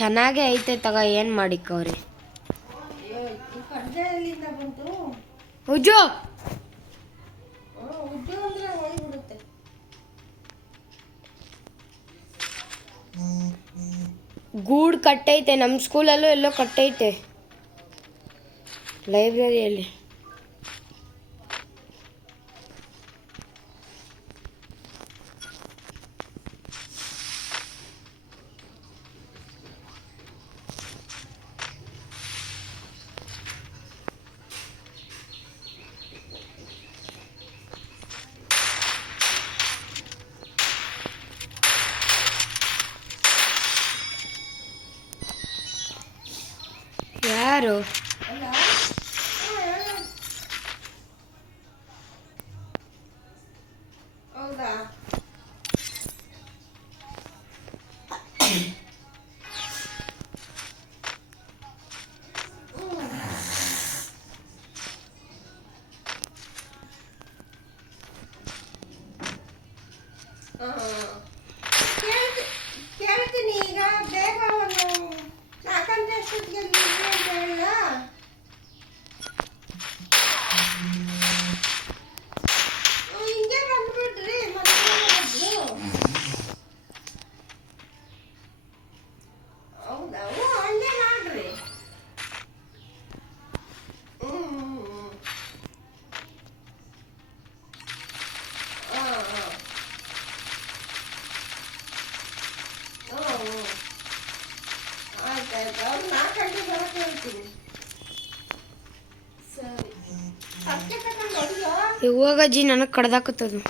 ಚೆನ್ನಾಗೇ ಐತೆ ತಗ, ಏನು ಮಾಡಿಕವ್ರಿ ಉಜ್ಜು ಗೂಡು ಕಟ್ಟೈತೆ. ನಮ್ಮ ಸ್ಕೂಲಲ್ಲೂ ಎಲ್ಲೋ ಕಟ್ಟೈತೆ ಲೈಬ್ರರಿಯಲ್ಲಿ. ಯಾರು ಕೇಳ್ತೀನಿ ಈಗ ಬೇಗ ಒಂದು 4 ಗಂಟೆ ಅಷ್ಟೊತ್ತಿಗೆ ಹೇಳ. ಹಿಂಗೆ ಬಂದ್ಬಿಡ್ರಿ ಮನೆಗೆ. ಹೌದಾ? ಹಂಗೆ ಮಾಡ್ರಿ. ಆಯ್ತಾಯ್ತು, ಅವ್ರು 4 ಗಂಟೆ ಬರೋಕ್ಕೆ ಹೇಳ್ತೀನಿ. ಸರಿ, ಅಕ್ಕೆ ತಗೊಂಡು ಹೊಡಿಯೋ. ಇವಾಗಜ್ಜಿ ನನಗೆ ಕಡ್ದಾಕತ್ತದು.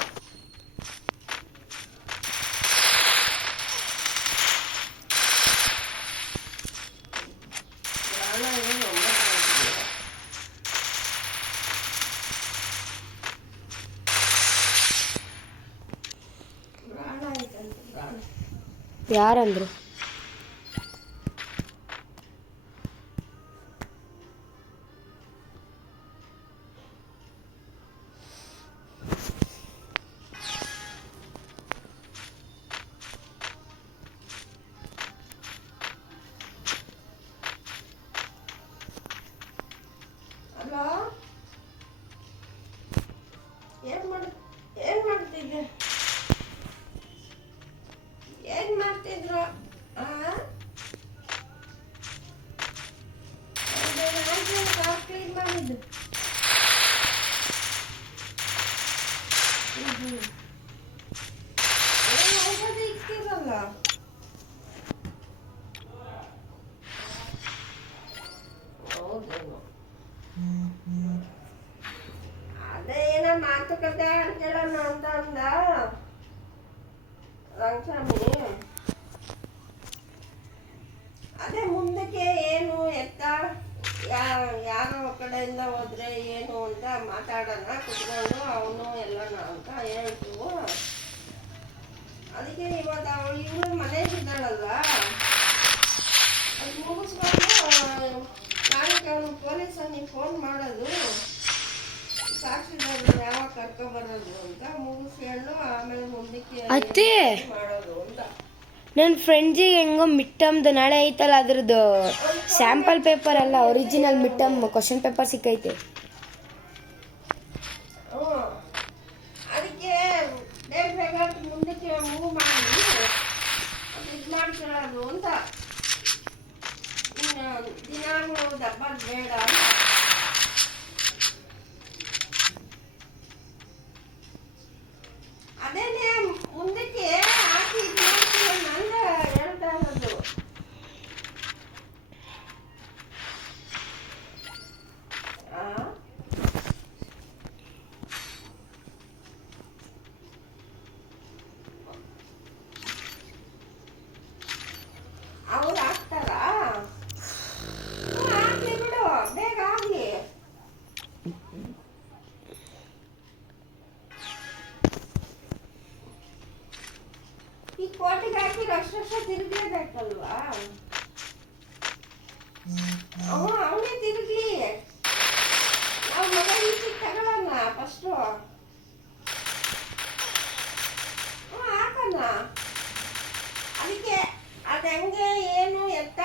ಯಾರಂದ್ರು? ಹಲೋ, ಏನು ಮಾಡ್ತಿದ್ದೆ? ಏನು ಮಾಡ್ತಿದ್ರು? ಕ್ಲೀನ್ ಮಾಡಿದ್ದು. ಹೋಗೋದು ಇಕ್ತಿರಲ್ಲ. ಹೌದೇನು? ಅದೇ ಏನೋ ಮಾತುಕತೆ ಅಂತೇಳೋಣ ಅಂತ ಅಂದ ರಂಗಸ್ವಾಮಿ. ಅದೇ ಮುಂದಕ್ಕೆ ಏನು ಎತ್ತ ಯಾರೋ ಕಡೆಯಿಂದ ಹೋದ್ರೆ ಏನು ಅಂತ ಮಾತಾಡೋಣ ಕುತ್ಕೊಂಡು, ಅವನು ಎಲ್ಲನ ಅಂತ ಹೇಳ್ತು. ಅದಕ್ಕೆ ಇವತ್ತು ಇವಳು ಮನೆಗಿದ್ದಾಳಲ್ಲ, ಅದು ಮುಗಿಸ್ಕೊಂಡು ನಾಳೆ ಅವನು ಪೊಲೀಸನಿಗೆ ಫೋನ್ ಮಾಡೋದು, ಸಾಕ್ಷಿದಾರರು ಯಾವಾಗ ಕರ್ಕೊಬರೋದು ಅಂತ ಮುಗಿಸ್ಕೊಂಡು ಆಮೇಲೆ ಮುಂದಕ್ಕೆ ಅತ್ತೆ, ಮಾಡೋದು ಅಂತ. ನನ್ನ ಫ್ರೆಂಡ್ಸಿಗೆ ಹೆಂಗೋ ಮಿಡ್ ಟರ್ಮ್ದು ನಾಳೆ ಐತಲ್ಲ, ಅದ್ರದ್ದು ಸ್ಯಾಂಪಲ್ ಪೇಪರ್ ಅಲ್ಲ, original mid term question paper ಸಿಕ್ಕೈತೆ. ಅದಕ್ಕೆ ಬೇಗ ಬೇಗ ಮುಂದಕ್ಕೆ ಮೂವ್ ಮಾಡಿ ಇದು ಮಾಡ್ಕೊಳ್ಳೋದು ಅಂತ. ದಿನಾನು ಡಬ್ಬಲ್ ಬೇಡ. ಅದೇನೆ ಮುಂದಕ್ಕೆ ಹಾಕಿ ಇದು ಮಾಡ್ತೀವಿ ನಂದ ಹೇಳ್ತಾ ಇರೋದು. ಅವ್ರು ಹಾಕ್ತಾರಾ? ಹಾಕ್ಲಿ ಬಿಡು, ಬೇಗ ಆಗ್ಲಿ. ಈ ಕೋಟಿಗೆ ಹಾಕಿ ಅಷ್ಟಷ್ಟ ತಿರುಗಲೇಬೇಕಲ್ವಾ? ಅವನೇ ತಿರುಗ್ಲಿ. ನಾವು ಮಗ ಈಚೆಗೆ ತಗೊಳ್ಳೋಣ ಫಸ್ಟು. ಹಾಕೋಣ. ಅದಕ್ಕೆ ಅದು ಹೆಂಗೆ ಏನು ಎತ್ತ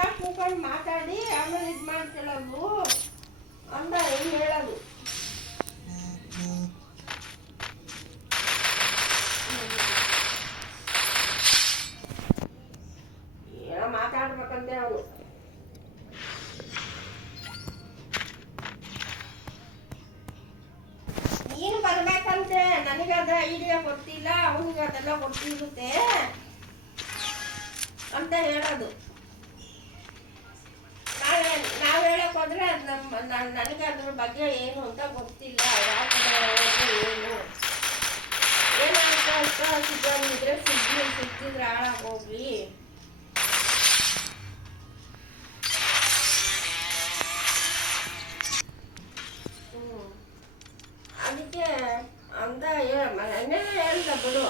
ಅದ ಐಡಿಯಾ ಗೊತ್ತಿಲ್ಲ, ಅವನಿಗೆ ಅದೆಲ್ಲ ಗೊತ್ತಿರುತ್ತೆ ಅಂತ ಹೇಳೋದು. ನಾವು ಹೇಳಕ್ ಹೋದ್ರೆ ಅದು ನನಗೆ ಅದ್ರ ಬಗ್ಗೆ ಏನು ಅಂತ ಗೊತ್ತಿಲ್ಲ, ಯಾವ ಥರ ಏನು ಏನಾಗ್ತಾ ಸಿದ್ದಿದ್ರೆ ಸಿಕ್ಕಿದ್ರೆ ಹಾಳಾಗೋಗಿ. ಅದಕ್ಕೆ ಅಂದ ಹೇಳ್ದ ಬಿಡು.